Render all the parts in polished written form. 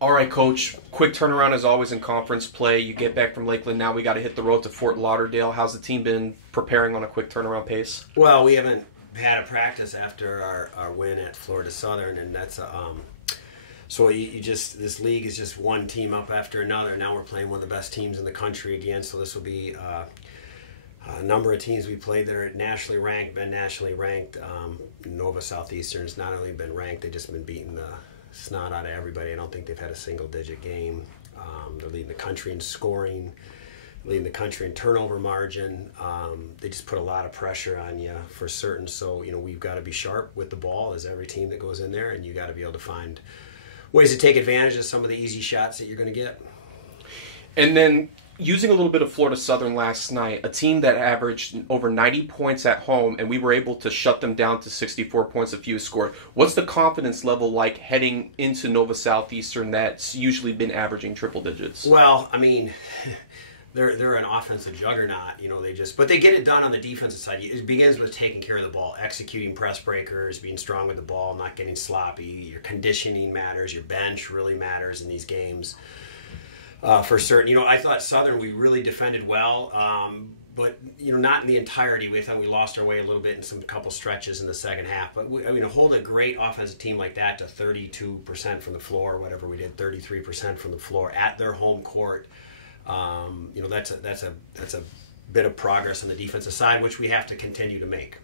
All right, Coach. Quick turnaround as always in conference play. You get back from Lakeland. Now we got to hit the road to Fort Lauderdale. How's the team been preparing on a quick turnaround pace? Well, we haven't had a practice after our win at Florida Southern, and that's so you just, this league is just one team up after another. Now we're playing one of the best teams in the country again. So this will be a number of teams we played that are nationally ranked, been nationally ranked. Nova Southeastern has not only been ranked, they've just been beating the snot out of everybody. I don't think they've had a single-digit game. They're leading the country in scoring, leading the country in turnover margin. They just put a lot of pressure on you for certain. So, we've got to be sharp with the ball as every team that goes in there, and you got to be able to find ways to take advantage of some of the easy shots that you're going to get. And then using a little bit of Florida Southern last night, a team that averaged over 90 points at home, and we were able to shut them down to 64 points a few scored. What's the confidence level like heading into Nova Southeastern that's usually been averaging triple digits? Well, I mean, they're an offensive juggernaut. But they get it done on the defensive side. It begins with taking care of the ball, executing press breakers, being strong with the ball, not getting sloppy. Your conditioning matters. Your bench really matters in these games. For certain, I thought Southern, we really defended well, but not in the entirety. We thought we lost our way a little bit in some couple stretches in the second half. But hold a great offensive team like that to 32% from the floor, whatever we did, 33% from the floor at their home court. That's a bit of progress on the defensive side, which we have to continue to make.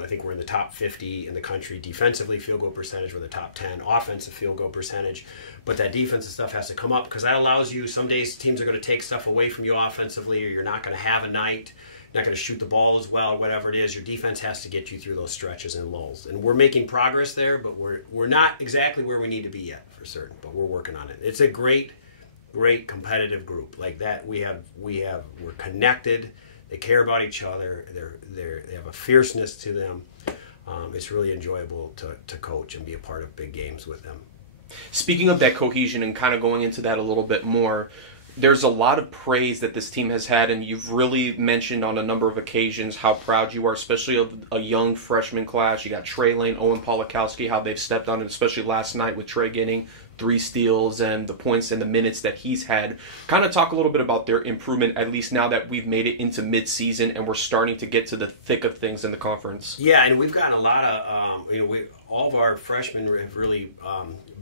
I think we're in the top 50 in the country defensively, field goal percentage. We're the top 10 offensive field goal percentage. But that defensive stuff has to come up because that allows you, some days teams are going to take stuff away from you offensively, or you're not going to have a night, you're not going to shoot the ball as well, whatever it is. Your defense has to get you through those stretches and lulls. And we're making progress there, but we're not exactly where we need to be yet for certain, but we're working on it. It's a great competitive group like that. We're connected. They care about each other. They have a fierceness to them. It's really enjoyable to coach and be a part of big games with them. Speaking of that cohesion and kind of going into that a little bit more, there's a lot of praise that this team has had, and you've really mentioned on a number of occasions how proud you are, especially of a young freshman class. You got Trey Lane, Owen Polakowski, how they've stepped on it, especially last night with Trey getting 3 steals and the points and the minutes that he's had. Kind of talk a little bit about their improvement, at least now that we've made it into mid-season and we're starting to get to the thick of things in the conference. Yeah, and we've gotten a lot of, all of our freshmen have really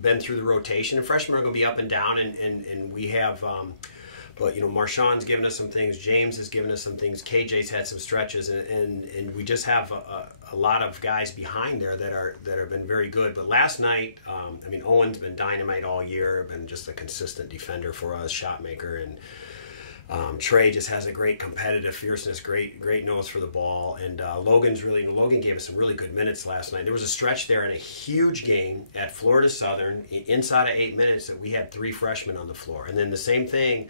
been through the rotation. And freshmen are going to be up and down, and we have, but Marshawn's given us some things, James has given us some things, KJ's had some stretches, and we just have a lot of guys behind there that have been very good. But last night, Owen's been dynamite all year, been just a consistent defender for us, shot maker, and Trey just has a great competitive fierceness, great nose for the ball, and Logan gave us some really good minutes last night. There was a stretch there in a huge game at Florida Southern, inside of 8 minutes, that we had 3 freshmen on the floor, and then the same thing.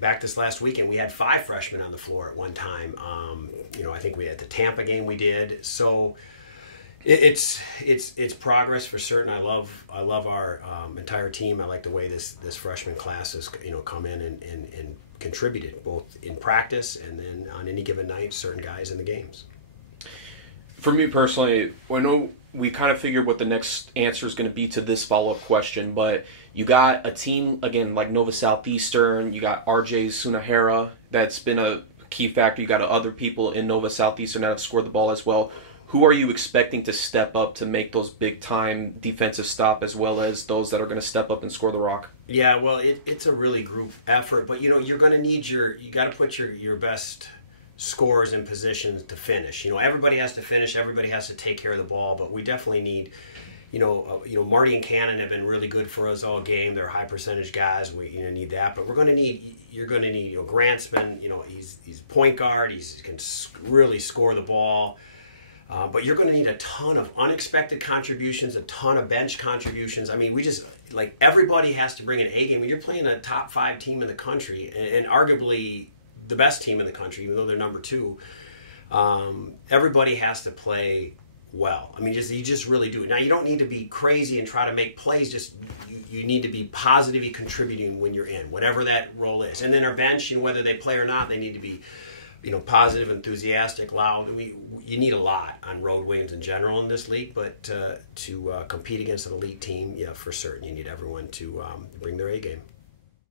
Back this last weekend, we had 5 freshmen on the floor at one time. I think at the Tampa game we did. So it's progress for certain. I love our entire team. I like the way this freshman class has come in and contributed both in practice and then on any given night, certain guys in the games. For me personally, I know we kind of figured what the next answer is going to be to this follow-up question, but you got a team, again, like Nova Southeastern, you got RJ Sunahara, that's been a key factor. You got other people in Nova Southeastern that have scored the ball as well. Who are you expecting to step up to make those big-time defensive stop, as well as those that are going to step up and score the rock? Yeah, well, it's a really group effort, but you're going to need you got to put your best scorers in positions to finish. Everybody has to finish, everybody has to take care of the ball, but we definitely need, Marty and Cannon have been really good for us all game. They're high percentage guys. We need that, but you're going to need Grantsman. He's point guard. He can really score the ball. But you're going to need a ton of unexpected contributions, a ton of bench contributions. Everybody has to bring an A game. When you're playing a top 5 team in the country, and arguably the best team in the country, even though they're number 2, everybody has to play well. You just really do it. Now, you don't need to be crazy and try to make plays. Just you need to be positively contributing when you're in, whatever that role is. And then our bench, whether they play or not, they need to be, positive, enthusiastic, loud. you need a lot on road wins in general in this league, but to compete against an elite team, yeah, for certain, you need everyone to bring their A game.